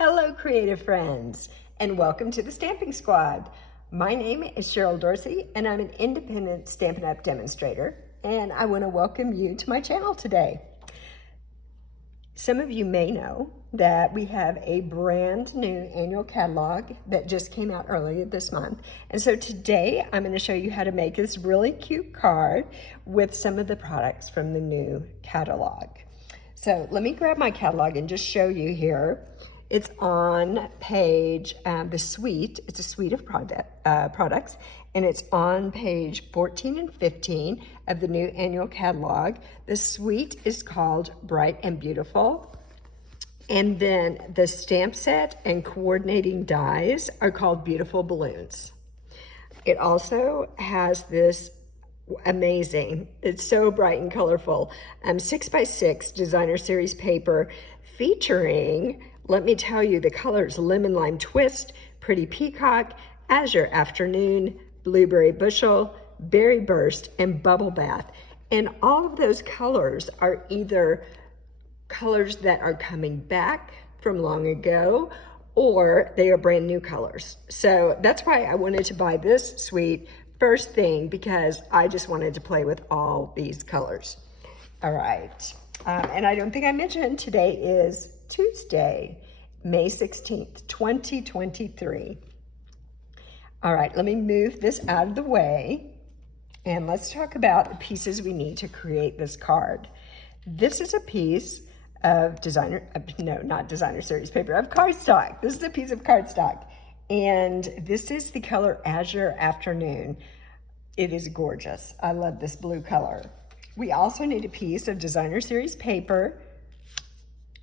Hello, creative friends, and welcome to the Stamping Squad. My name is Cheryl Dorsey, and I'm an independent Stampin' Up! Demonstrator, and I want to welcome you to my channel today. Some of you may know that we have a brand new annual catalog that just came out earlier this month. And so today I'm going to show you how to make this really cute card with some of the products from the new catalog. So let me grab my catalog and just show you here. It's on page, the suite, it's a suite of products, and it's on page 14 and 15 of the new annual catalog. The suite is called Bright and Beautiful, and then the stamp set and coordinating dies are called Beautiful Balloons. It also has this amazing, it's so bright and colorful, 6x6 designer series paper featuring, let me tell you, the colors Lemon Lime Twist, Pretty Peacock, Azure Afternoon, Blueberry Bushel, Berry Burst, and Bubble Bath. And all of those colors are either colors that are coming back from long ago, or they are brand new colors. So that's why I wanted to buy this suite first thing, because I just wanted to play with all these colors. All right, and I don't think I mentioned today is Tuesday, May 16th, 2023. All right, let me move this out of the way and let's talk about the pieces we need to create this card. This is a piece of of cardstock. This is a piece of cardstock, and this is the color Azure Afternoon. It is gorgeous. I love this blue color. We also need a piece of designer series paper,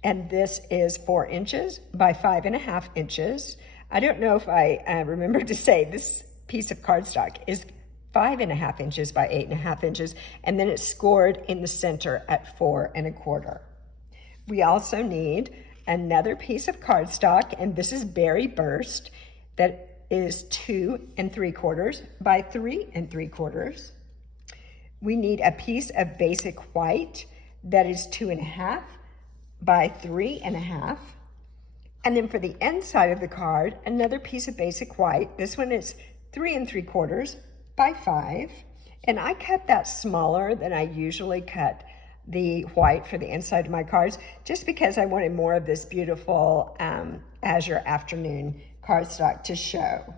and this is 4 inches by 5.5 inches. I don't know if I remember to say this piece of cardstock is 5.5 inches by 8.5 inches, and then it's scored in the center at 4 1/4. We also need another piece of cardstock, and this is Berry Burst, that is 2 3/4 by 3 3/4. We need a piece of basic white that is 2.5 by 3.5. And then for the inside of the card, another piece of basic white. This one is 3 3/4 by 5. And I cut that smaller than I usually cut the white for the inside of my cards, just because I wanted more of this beautiful Azure Afternoon cardstock to show.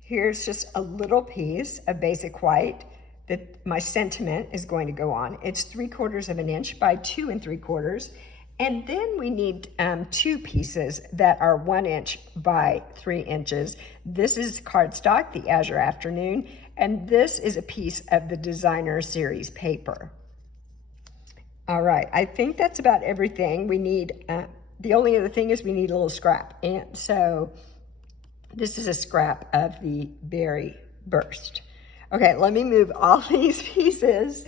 Here's just a little piece of basic white that my sentiment is going to go on. It's 3/4 inch by 2 3/4. And then we need 2 pieces that are 1 inch by 3 inches. This is cardstock, the Azure Afternoon, and this is a piece of the designer series paper. All right, I think that's about everything. We need, the only other thing is we need a little scrap. And so this is a scrap of the Berry Burst. Okay, let me move all these pieces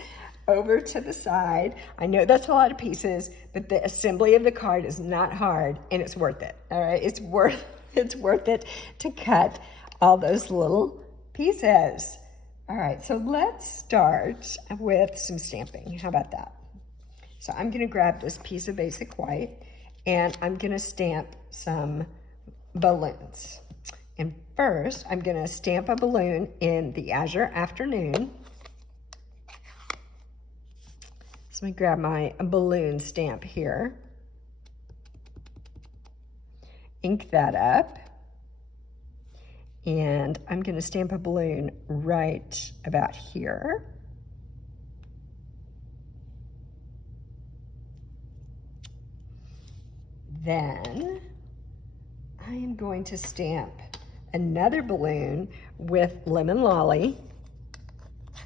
over to the side. I know that's a lot of pieces, but the assembly of the card is not hard, and it's worth it. All right, it's worth it to cut all those little pieces. All right, so let's start with some stamping. How about that? So I'm gonna grab this piece of basic white, and I'm gonna stamp some balloons. And first, I'm gonna stamp a balloon in the Azure Afternoon. So let me grab my balloon stamp here. Ink that up. And I'm gonna stamp a balloon right about here. Then I am going to stamp another balloon with Lemon Lolly,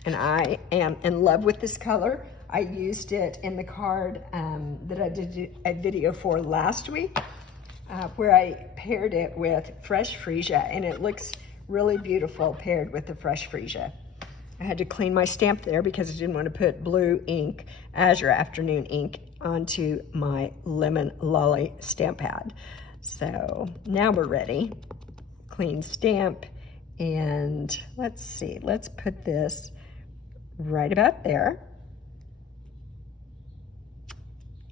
and I am in love with this color. I used it in the card that I did a video for last week, where I paired it with Fresh Freesia, and it looks really beautiful paired with the Fresh Freesia. I had to clean my stamp there because I didn't want to put blue ink, Azure Afternoon ink, onto my Lemon Lolly stamp pad. So now we're ready. Clean stamp, and let's see, let's put this right about there.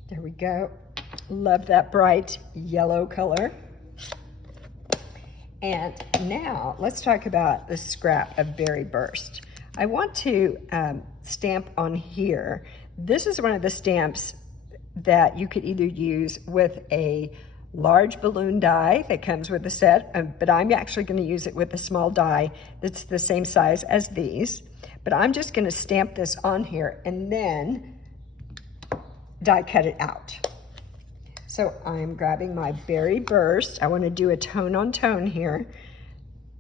There we go. Love that bright yellow color. And now let's talk about the scrap of Berry Burst. I want to stamp on here. This is one of the stamps that you could either use with a large balloon die that comes with the set, but I'm actually going to use it with a small die that's the same size as these. But I'm just going to stamp this on here and then die cut it out. So I'm grabbing my Berry Burst. I want to do a tone on tone here.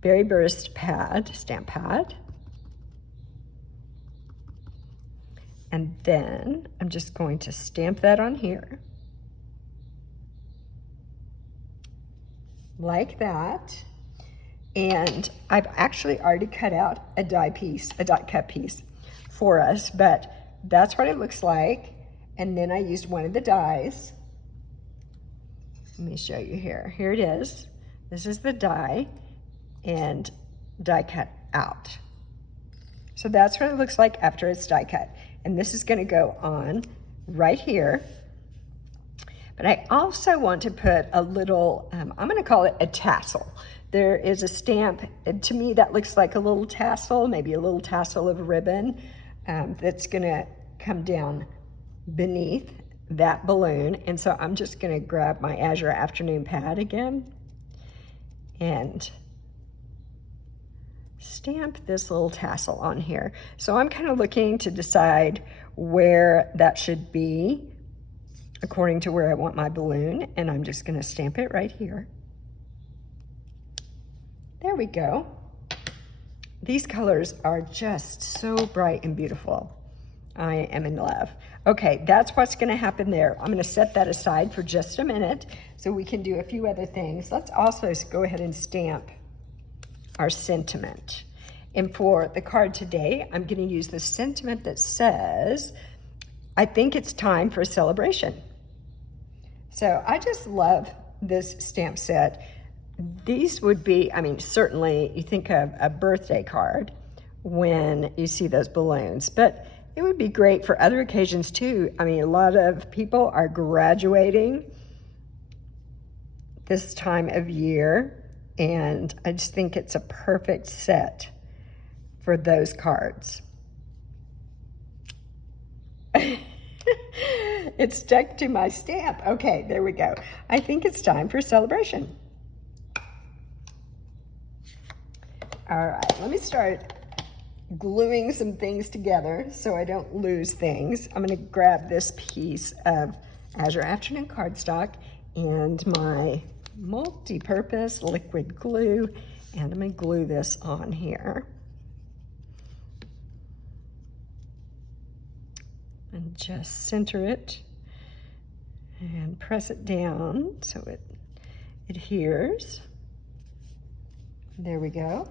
Berry Burst pad, stamp pad. And then I'm just going to stamp that on here. Like that. And I've actually already cut out a die piece, a die cut piece for us, but that's what it looks like. And then I used one of the dies. Let me show you here. Here it is. This is the die and die cut out. So that's what it looks like after it's die cut. And this is going to go on right here. But I also want to put a little, I'm going to call it a tassel. There is a stamp, to me that looks like a little tassel, maybe a little tassel of ribbon that's going to come down beneath that balloon. And so I'm just going to grab my Azure Afternoon pad again and stamp this little tassel on here. So I'm kind of looking to decide where that should be according to where I want my balloon, and I'm just going to stamp it right here. There we go. These colors are just so bright and beautiful. I am in love. Okay, that's what's going to happen there. I'm going to set that aside for just a minute so we can do a few other things. Let's also go ahead and stamp our sentiment. And for the card today, I'm going to use the sentiment that says, I think it's time for a celebration. So I just love this stamp set. These would be, I mean, certainly you think of a birthday card when you see those balloons, but it would be great for other occasions too. I mean, a lot of people are graduating this time of year, and I just think it's a perfect set for those cards. It's stuck to my stamp. Okay, there we go. I think it's time for celebration. All right, let me start gluing some things together so I don't lose things. I'm going to grab this piece of Azure Afternoon cardstock and my multi-purpose liquid glue, and I'm going to glue this on here. And just center it and press it down so it adheres. There we go.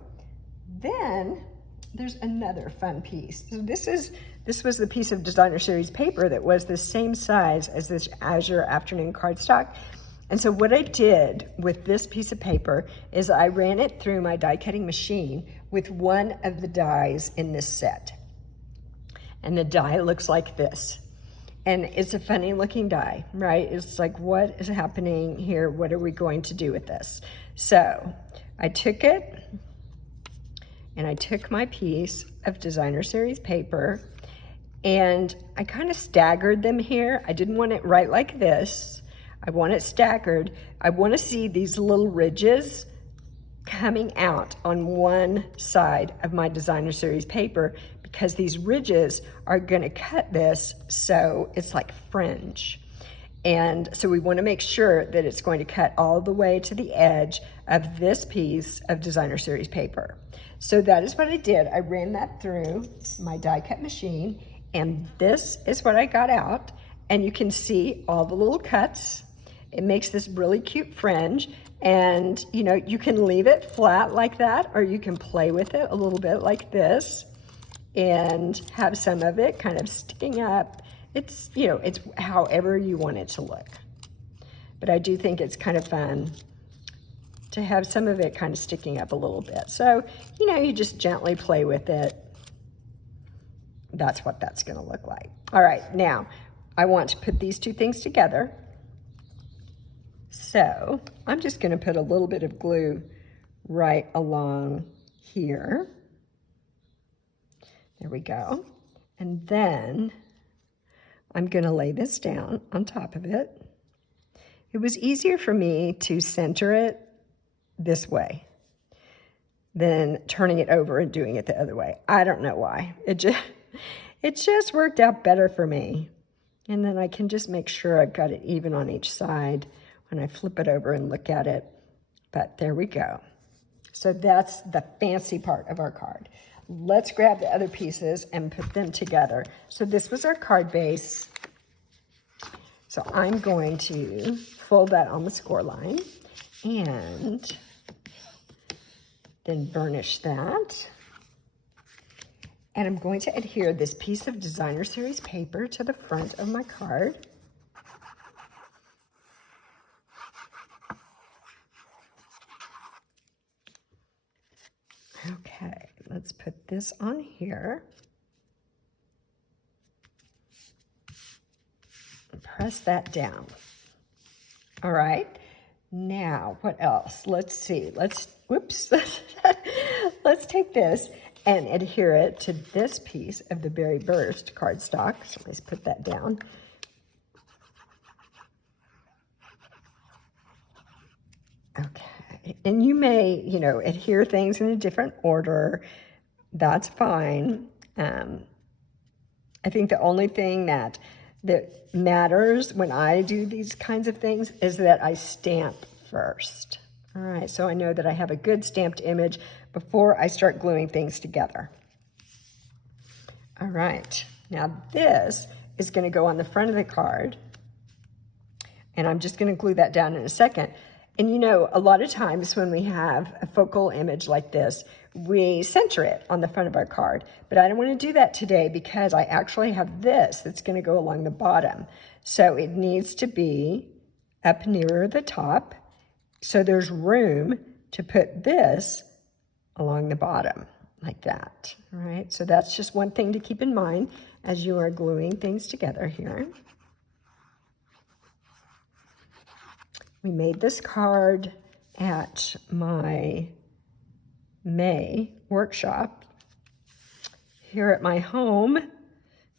Then there's another fun piece. So this was the piece of Designer Series paper that was the same size as this Azure Afternoon cardstock. And so what I did with this piece of paper is I ran it through my die cutting machine with one of the dies in this set. And the die looks like this. And it's a funny looking die, right? It's like, what is happening here? What are we going to do with this? So I took it and I took my piece of Designer Series paper and I kind of staggered them here. I didn't want it right like this. I want it staggered. I want to see these little ridges coming out on one side of my Designer Series paper, because these ridges are going to cut this so it's like fringe. And so we want to make sure that it's going to cut all the way to the edge of this piece of Designer Series paper. So that is what I did. I ran that through my die cut machine, and this is what I got out. And you can see all the little cuts. It makes this really cute fringe. And you know, you can leave it flat like that, or you can play with it a little bit like this and have some of it kind of sticking up. It's, you know, it's however you want it to look. But I do think it's kind of fun to have some of it kind of sticking up a little bit. So, you know, you just gently play with it. That's what that's going to look like. All right, now I want to put these two things together. So I'm just going to put a little bit of glue right along here. There we go. And then I'm going to lay this down on top of it. It was easier for me to center it this way than turning it over and doing it the other way. I don't know why. It just worked out better for me. And then I can just make sure I've got it even on each side when I flip it over and look at it. But there we go. So that's the fancy part of our card. Let's grab the other pieces and put them together. So this was our card base. So I'm going to fold that on the score line and then burnish that. And I'm going to adhere this piece of designer series paper to the front of my card. Okay, let's put this on here. And press that down. All right, now what else? Let's see, whoops, let's take this and adhere it to this piece of the Berry Burst cardstock. So let's put that down. Okay, and you may, adhere things in a different order. That's fine. I think the only thing that matters when I do these kinds of things is that I stamp first. All right, so I know that I have a good stamped image before I start gluing things together. All right, now this is going to go on the front of the card, and I'm just going to glue that down in a second. And a lot of times when we have a focal image like this, we center it on the front of our card. But I don't want to do that today because I actually have this that's going to go along the bottom. So it needs to be up nearer the top. So there's room to put this along the bottom like that. All right, so that's just one thing to keep in mind as you are gluing things together here. We made this card at my May workshop here at my home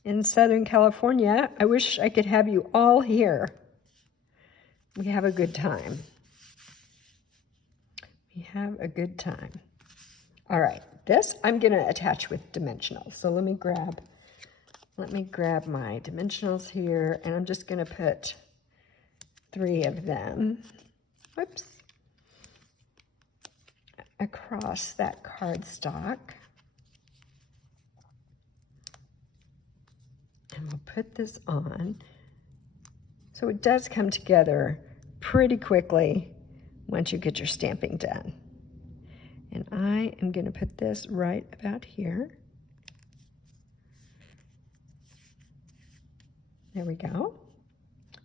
in Southern California. I wish I could have you all here. We have a good time. We have a good time. All right, this I'm going to attach with dimensionals. So let me grab my dimensionals here, and I'm just going to put 3 of them, whoops, across that cardstock. And we'll put this on. So it does come together pretty quickly once you get your stamping done. And I am going to put this right about here. There we go.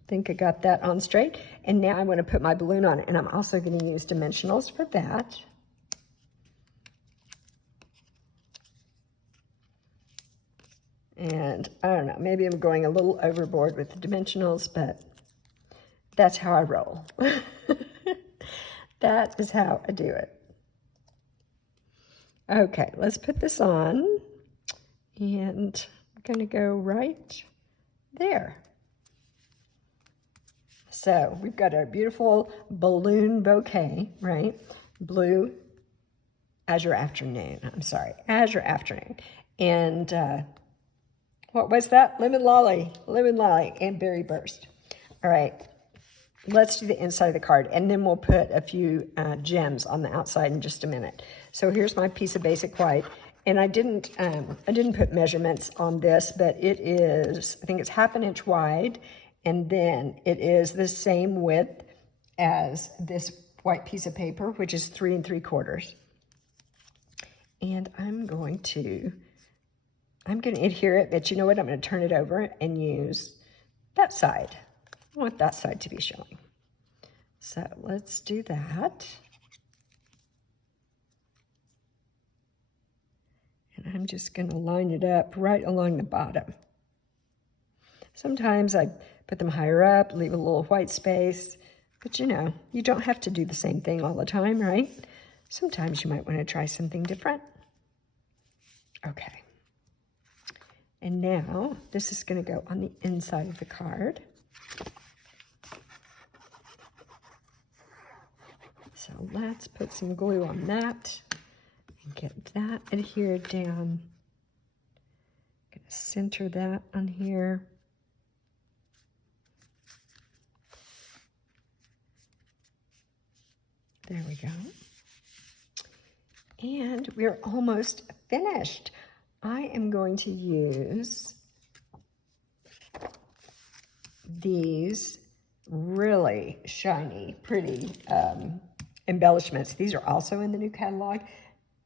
Think I got that on straight. And now I'm going to put my balloon on it, and I'm also going to use dimensionals for that. And I don't know, maybe I'm going a little overboard with the dimensionals, but that's how I roll. That is how I do it. Okay, let's put this on, and I'm going to go right there. So we've got our beautiful balloon bouquet, right? Blue Azure Afternoon. I'm sorry, Azure Afternoon. And what was that? Lemon Lolly, and Berry Burst. All right, let's do the inside of the card, and then we'll put a few gems on the outside in just a minute. So here's my piece of basic white. And I didn't put measurements on this, but it is, I think it's 1/2 inch wide. And then it is the same width as this white piece of paper, which is 3 3/4. And I'm going to adhere it, but you know what? I'm going to turn it over and use that side. I want that side to be showing. So let's do that. And I'm just going to line it up right along the bottom. Sometimes I put them higher up, leave a little white space. But you know, you don't have to do the same thing all the time, right? Sometimes you might want to try something different. Okay. And now this is going to go on the inside of the card. So let's put some glue on that and get that adhered down. I'm going to center that on here. There we go. And we're almost finished. I am going to use these really shiny, pretty embellishments. These are also in the new catalog.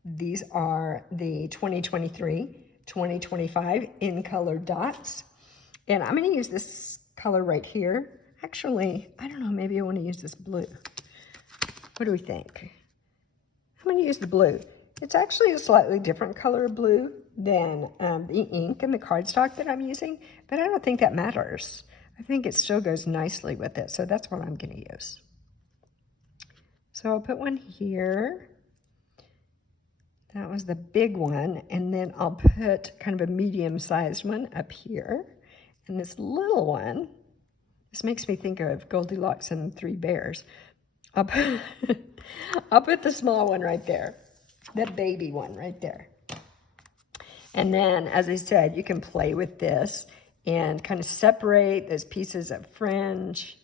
These are the 2023-2025 in color dots. And I'm going to use this color right here. Actually, I don't know, maybe I want to use this blue. What do we think? I'm going to use the blue. It's actually a slightly different color of blue than the ink and the cardstock that I'm using, but I don't think that matters. I think it still goes nicely with it, so that's what I'm going to use. So I'll put one here. That was the big one, and then I'll put kind of a medium-sized one up here. And this little one, this makes me think of Goldilocks and the Three Bears. I'll put the small one right there, that baby one right there. And then, as I said, you can play with this and kind of separate those pieces of fringe.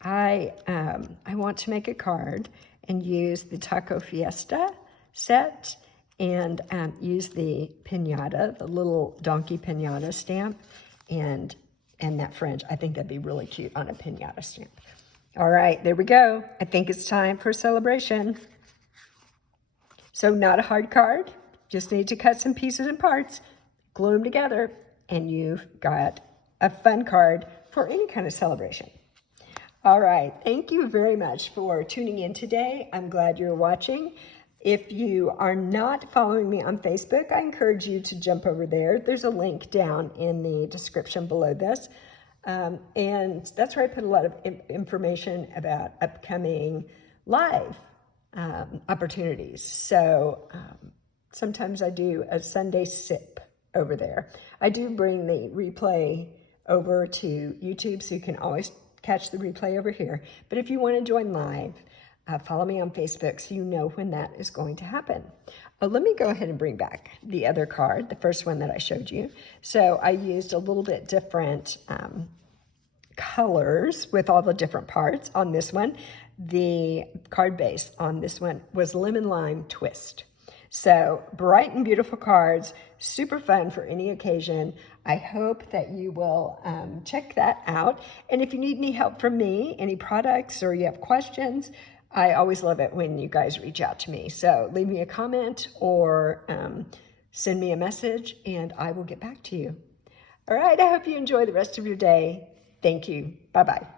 I want to make a card and use the Taco Fiesta set and use the piñata, the little donkey piñata stamp, and that fringe. I think that'd be really cute on a piñata stamp. All right, there we go. I think it's time for celebration. So not a hard card, just need to cut some pieces and parts, glue them together, and you've got a fun card for any kind of celebration. All right, thank you very much for tuning in today. I'm glad you're watching. If you are not following me on Facebook, I encourage you to jump over there. There's a link down in the description below this. And that's where I put a lot of information about upcoming live opportunities. So sometimes I do a Sunday sip over there. I do bring the replay over to YouTube, so you can always catch the replay over here. But if you want to join live, follow me on Facebook so you know when that is going to happen. Let me go ahead and bring back the other card, the first one that I showed you. So I used a little bit different colors with all the different parts on this one. The card base on this one was Lemon Lime Twist. So bright and beautiful cards, super fun for any occasion. I hope that you will check that out. And if you need any help from me, any products, or you have questions, I always love it when you guys reach out to me. So leave me a comment or send me a message and I will get back to you. All right, I hope you enjoy the rest of your day. Thank you. Bye-bye.